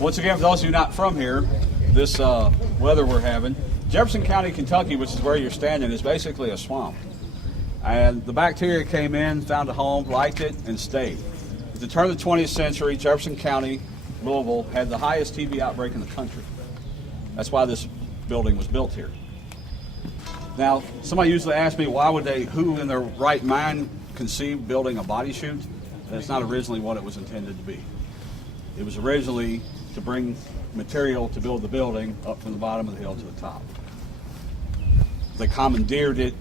Once again, for those of you not from here, this weather we're having, Jefferson County, Kentucky, which is where you're standing, is basically a swamp. And the bacteria came in, found a home, liked it, and stayed. At the turn of the 20th century, Jefferson County, Louisville, had the highest TB outbreak in the country. That's why this building was built here. Now, somebody usually asks me, who in their right mind conceived building a body chute? That's not originally what it was intended to be. It was originally to bring material to build the building up from the bottom of the hill to the top. They commandeered it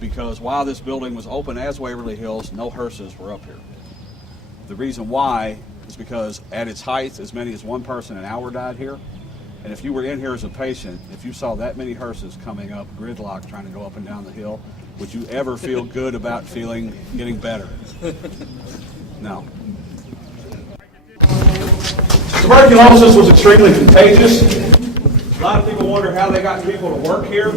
because while this building was open as Waverly Hills, no hearses were up here. The reason why is because at its height, as many as one person an hour died here. And if you were in here as a patient, if you saw that many hearses coming up, gridlock, trying to go up and down the hill, would you ever feel good about getting better? No. Tuberculosis was extremely contagious. A lot of people wonder how they got people to work here.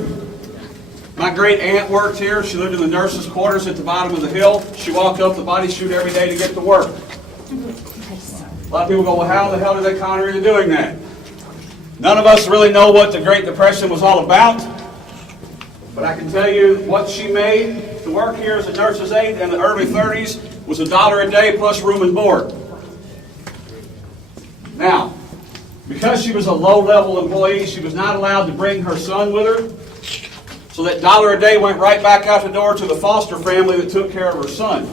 My great aunt worked here. She lived in the nurses' quarters at the bottom of the hill. She walked up the body chute every day to get to work. A lot of people go, well, how the hell did they con her into doing that? None of us really know what the Great Depression was all about. But I can tell you what she made to work here as a nurse's aide in the early 30s was $1 a day plus room and board. Now, because she was a low-level employee, she was not allowed to bring her son with her. So that $1 a day went right back out the door to the foster family that took care of her son.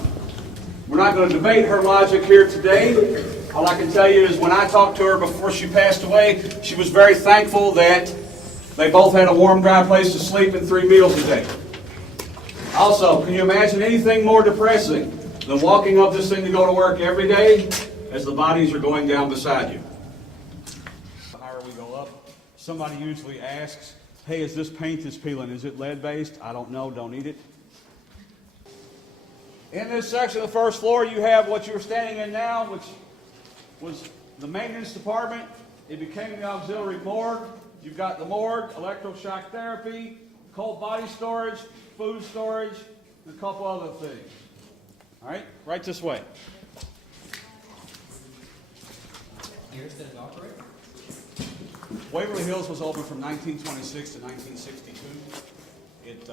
We're not going to debate her logic here today. All I can tell you is when I talked to her before she passed away, she was very thankful that they both had a warm, dry place to sleep and 3 meals a day. Also, can you imagine anything more depressing than walking up this thing to go to work every day as the bodies are going down beside you? The higher we go up, somebody usually asks, hey, is this paint that's peeling, is it lead-based? I don't know, don't eat it. In this section of the first floor, you have what you're standing in now, which was the maintenance department. It became the auxiliary morgue. You've got the morgue, electroshock therapy, cold body storage, food storage, and a couple other things. All right, right this way. Years did it operate? Waverly Hills was open from 1926 to 1962. It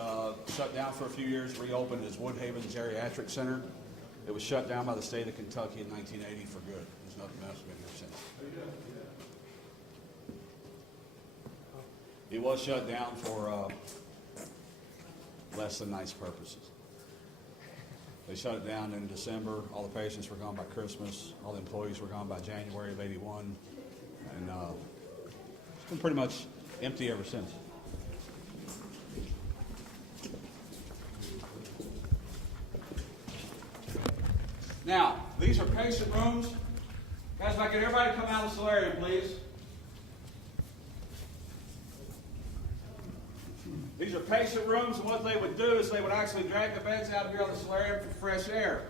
shut down for a few years, reopened as Woodhaven Geriatric Center. It was shut down by the state of Kentucky in 1980 for good. There's nothing else been here since. It was shut down for less than nice purposes. They shut it down in December. All the patients were gone by Christmas. All the employees were gone by January of '81. And it's been pretty much empty ever since. Now, these are patient rooms. Guys, if I get everybody to come out of the solarium, please. These are patient rooms, and what they would do is they would actually drag the beds out here on the solarium for fresh air.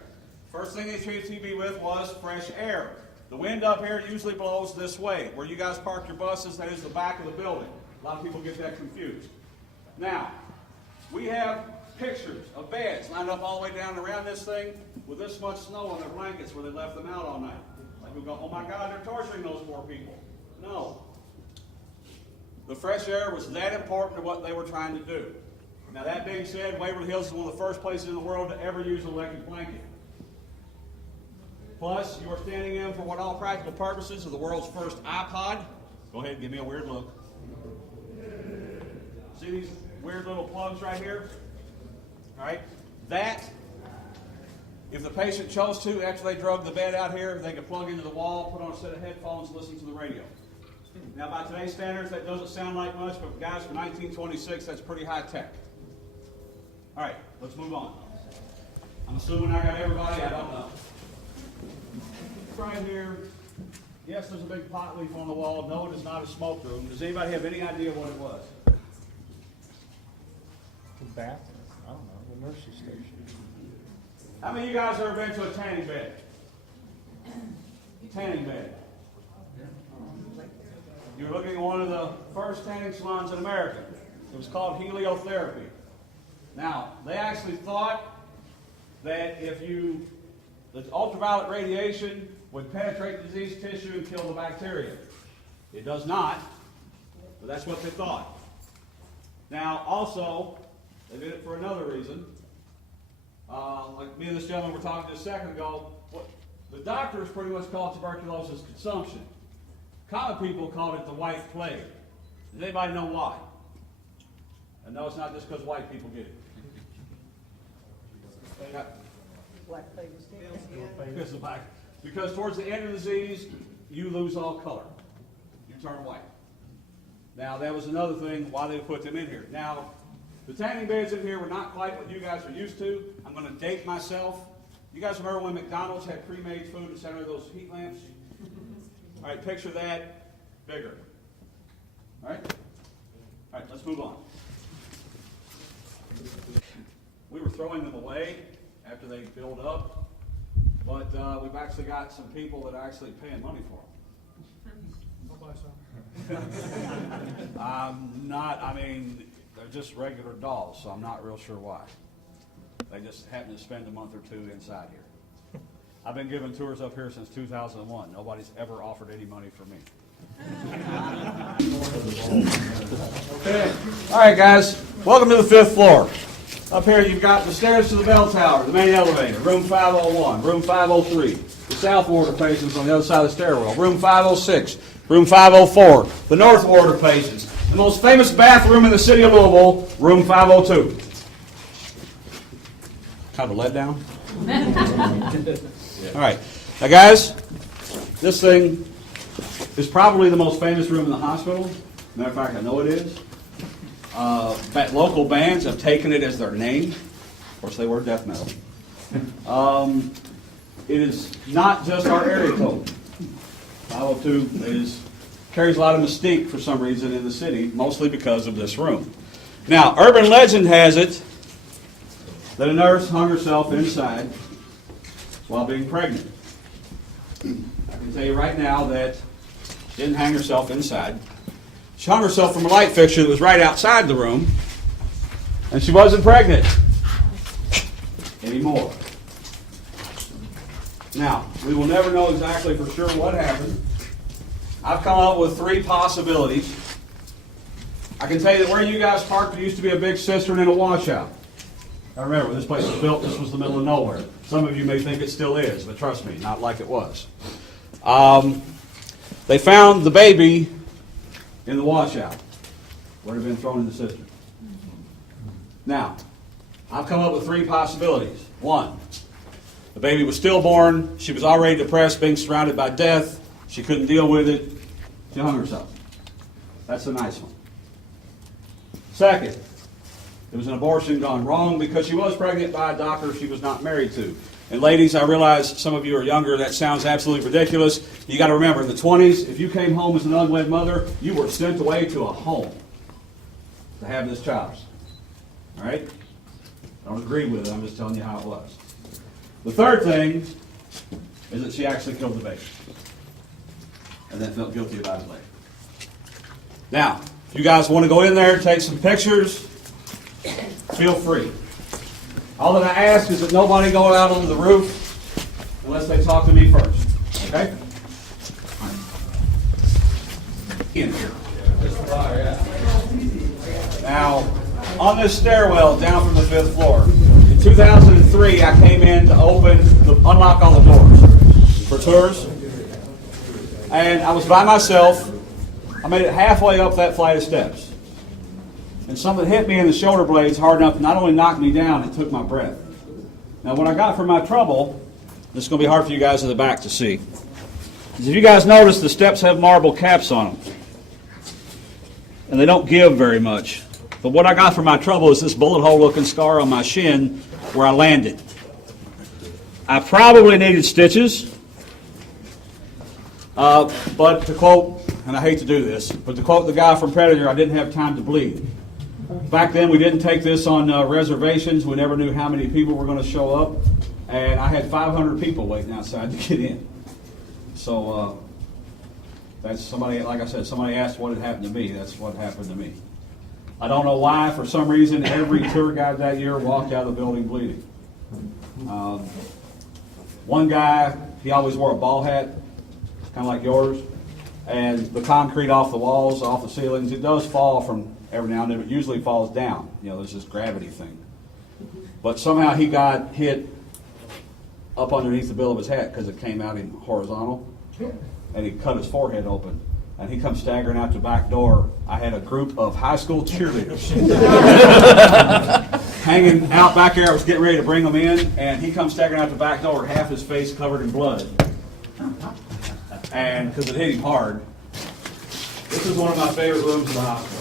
First thing they treated TB with was fresh air. The wind up here usually blows this way. Where you guys park your buses, that is the back of the building. A lot of people get that confused. Now, we have pictures of beds lined up all the way down around this thing with this much snow on their blankets where they left them out all night. Like we go, oh my God, they're torturing those poor people. No. The fresh air was that important to what they were trying to do. Now that being said, Waverly Hills is one of the first places in the world to ever use an electric blanket. Plus, you are standing in for what all practical purposes of the world's first iPod. Go ahead and give me a weird look. See these weird little plugs right here? All right, that, if the patient chose to, after they drug the bed out here, they could plug into the wall, put on a set of headphones, listen to the radio. Now, by today's standards, that doesn't sound like much, but guys, for 1926, that's pretty high tech. All right, let's move on. I'm assuming I got everybody, I don't know. Right here, yes, there's a big pot leaf on the wall. No, it is not a smoke room. Does anybody have any idea what it was? The bathroom. I don't know. The nurse's station. How many of you guys ever been to a tanning bed? Tanning bed. You're looking at one of the first tanning salons in America. It was called Helio therapy. Now, they actually thought that the ultraviolet radiation would penetrate diseased tissue and kill the bacteria. It does not, but that's what they thought. Now, also, they did it for another reason. Like me and this gentleman were talking just a second ago, the doctors pretty much call tuberculosis consumption. Common people called it the white plague. Does anybody know why? And no, it's not just because white people get it. Black plague was Because towards the end of the disease, you lose all color. You turn white. Now, that was another thing why they put them in here. Now, the tanning beds in here were not quite what you guys are used to. I'm going to date myself. You guys remember when McDonald's had pre-made food in the center of those heat lamps? All right, picture that bigger. All right? All right, let's move on. We were throwing them away after they build up, but we've actually got some people that are actually paying money for them. They're just regular dolls, so I'm not real sure why. They just happen to spend a month or two inside here. I've been giving tours up here since 2001. Nobody's ever offered any money for me. Okay. All right, guys. Welcome to the 5th floor. Up here, you've got the stairs to the bell tower, the main elevator, room 501, room 503. The south ward of patients on the other side of the stairwell, room 506, room 504. The north ward of patients. The most famous bathroom in the city of Louisville, room 502. Kind of a letdown? All right. Now, guys, this thing is probably the most famous room in the hospital. Matter of fact, I know it is. Local bands have taken it as their name. Of course, they were death metal. It is not just our area code. 502 carries a lot of mystique for some reason in the city, mostly because of this room. Now, urban legend has it that a nurse hung herself inside while being pregnant. I can tell you right now that she didn't hang herself inside. She hung herself from a light fixture that was right outside the room, and she wasn't pregnant anymore. Now, we will never know exactly for sure what happened. I've come up with 3 possibilities. I can tell you that where you guys parked, there used to be a big cistern and a washout. I remember when this place was built, this was the middle of nowhere. Some of you may think it still is, but trust me, not like it was. They found the baby in the washout, where it had been thrown in the cistern. Now, I've come up with 3 possibilities. 1, the baby was stillborn. She was already depressed, being surrounded by death. She couldn't deal with it. She hung herself. That's a nice one. 2nd, it was an abortion gone wrong because she was pregnant by a doctor she was not married to. And ladies, I realize some of you are younger. That sounds absolutely ridiculous. You got to remember, in the 20s, if you came home as an unwed mother, you were sent away to a home to have this child. All right? I don't agree with it. I'm just telling you how it was. The 3rd thing is that she actually killed the baby and then felt guilty about it later. Now, if you guys want to go in there and take some pictures, feel free. All that I ask is that nobody go out onto the roof unless they talk to me first. Okay? In here. Now, on this stairwell down from the 5th floor, in 2003, I came in to unlock all the doors for tours. And I was by myself. I made it halfway up that flight of steps. And something hit me in the shoulder blades hard enough to not only knock me down, it took my breath. Now, what I got for my trouble, this is going to be hard for you guys in the back to see, is if you guys notice, the steps have marble caps on them. And they don't give very much. But what I got for my trouble is this bullet hole looking scar on my shin where I landed. I probably needed stitches. But to quote, and I hate to do this, but to quote the guy from Predator, I didn't have time to bleed. Back then, we didn't take this on reservations. We never knew how many people were going to show up. And I had 500 people waiting outside to get in. So that's somebody, like I said, somebody asked what had happened to me. That's what happened to me. I don't know why. For some reason, every tour guide that year walked out of the building bleeding. One guy, he always wore a ball hat, kind of like yours. and the concrete off the walls, off the ceilings, it does fall from every now and then, but usually falls down. You know, there's this gravity thing. But somehow he got hit up underneath the bill of his hat because it came out in horizontal, and he cut his forehead open. And he comes staggering out the back door. I had a group of high school cheerleaders hanging out back there. I was getting ready to bring them in, and he comes staggering out the back door, half his face covered in blood. And because it hit him hard. This is one of my favorite rooms in the hospital.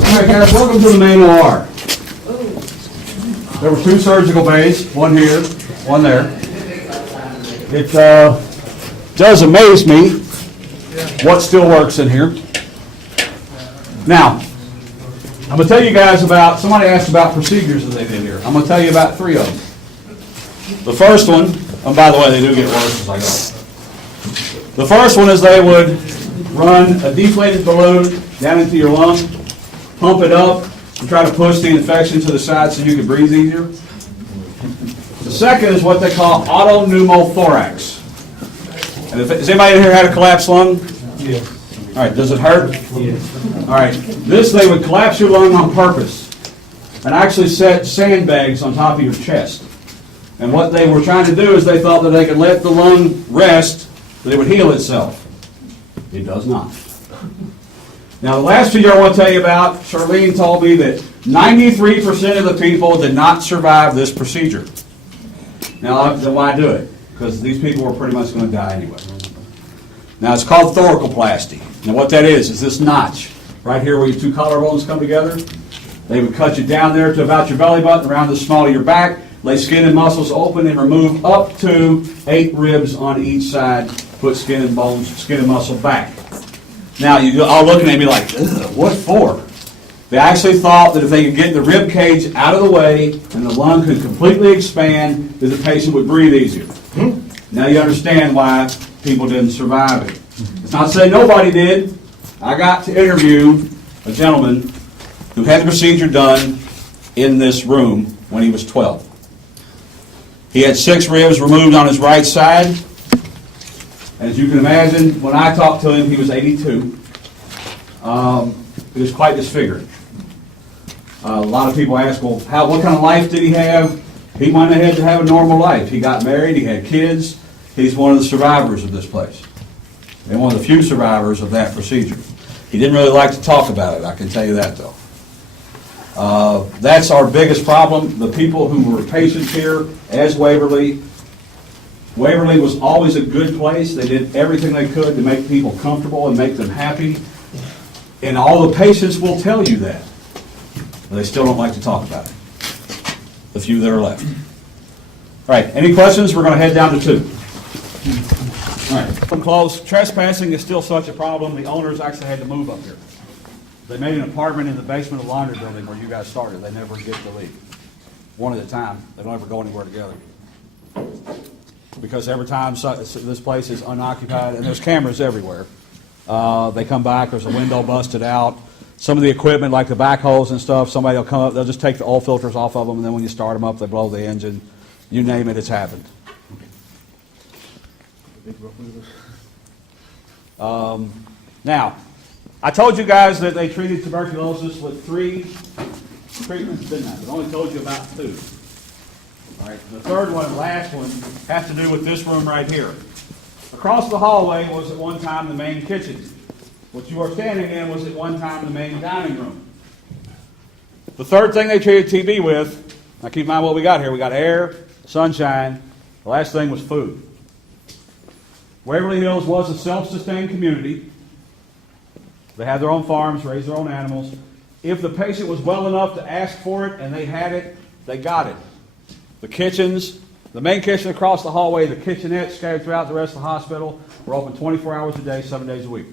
All right, guys, welcome to the main OR. There were 2 surgical bays, one here, one there. It does amaze me what still works in here. Now, I'm going to tell you guys about, somebody asked about procedures that they did here. I'm going to tell you about 3 of them. The first one, and by the way, they do get worse as I go. The first one is they would run a deflated balloon down into your lung, pump it up, and try to push the infection to the side so you can breathe easier. The second is what they call autopneumothorax. And has anybody in here had a collapsed lung? Yes. All right, does it hurt? Yes. All right, this they would collapse your lung on purpose and actually set sandbags on top of your chest. And what they were trying to do is they thought that they could let the lung rest, that it would heal itself. It does not. Now, the last figure I want to tell you about, Charlene told me that 93% of the people did not survive this procedure. Now, then why do it? Because these people were pretty much going to die anyway. Now, it's called thoracoplasty. Now, what that is this notch right here where your 2 collarbones come together. They would cut you down there to about your belly button, around the small of your back, lay skin and muscles open, and remove up to 8 ribs on each side, put skin and bones, skin and muscle back. Now, you're all looking at me like, ugh, what for? They actually thought that if they could get the rib cage out of the way and the lung could completely expand, that the patient would breathe easier. Now you understand why people didn't survive it. It's not to say nobody did. I got to interview a gentleman who had the procedure done in this room when he was 12. He had 6 ribs removed on his right side. As you can imagine, when I talked to him, he was 82. He was quite disfigured. A lot of people ask, well, what kind of life did he have? He might have had to have a normal life. He got married, he had kids. He's one of the survivors of this place. And one of the few survivors of that procedure. He didn't really like to talk about it, I can tell you that though. That's our biggest problem. The people who were patients here, as Waverly was always a good place. They did everything they could to make people comfortable and make them happy. And all the patients will tell you that. But they still don't like to talk about it. The few that are left. All right, any questions? We're going to head down to 2. All right, I'm close. Trespassing is still such a problem. The owners actually had to move up here. They made an apartment in the basement of the laundry building where you guys started. They never get to leave. One at a time. They don't ever go anywhere together. Because every time this place is unoccupied, and there's cameras everywhere, they come back, there's a window busted out. Some of the equipment, like the backhoes and stuff, somebody will come up, they'll just take the oil filters off of them, and then when you start them up, they blow the engine. You name it, it's happened. Now, I told you guys that they treated tuberculosis with 3 treatments, didn't I? But I only told you about 2. All right, the third one and last one has to do with this room right here. Across the hallway was at one time the main kitchen. What you are standing in was at one time the main dining room. The third thing they treated TB with, now keep in mind what we got here. We got air, sunshine. The last thing was food. Waverly Hills was a self-sustained community. They had their own farms, raised their own animals. If the patient was well enough to ask for it and they had it, they got it. The kitchens, the main kitchen across the hallway, the kitchenette scattered throughout the rest of the hospital were open 24 hours a day, 7 days a week.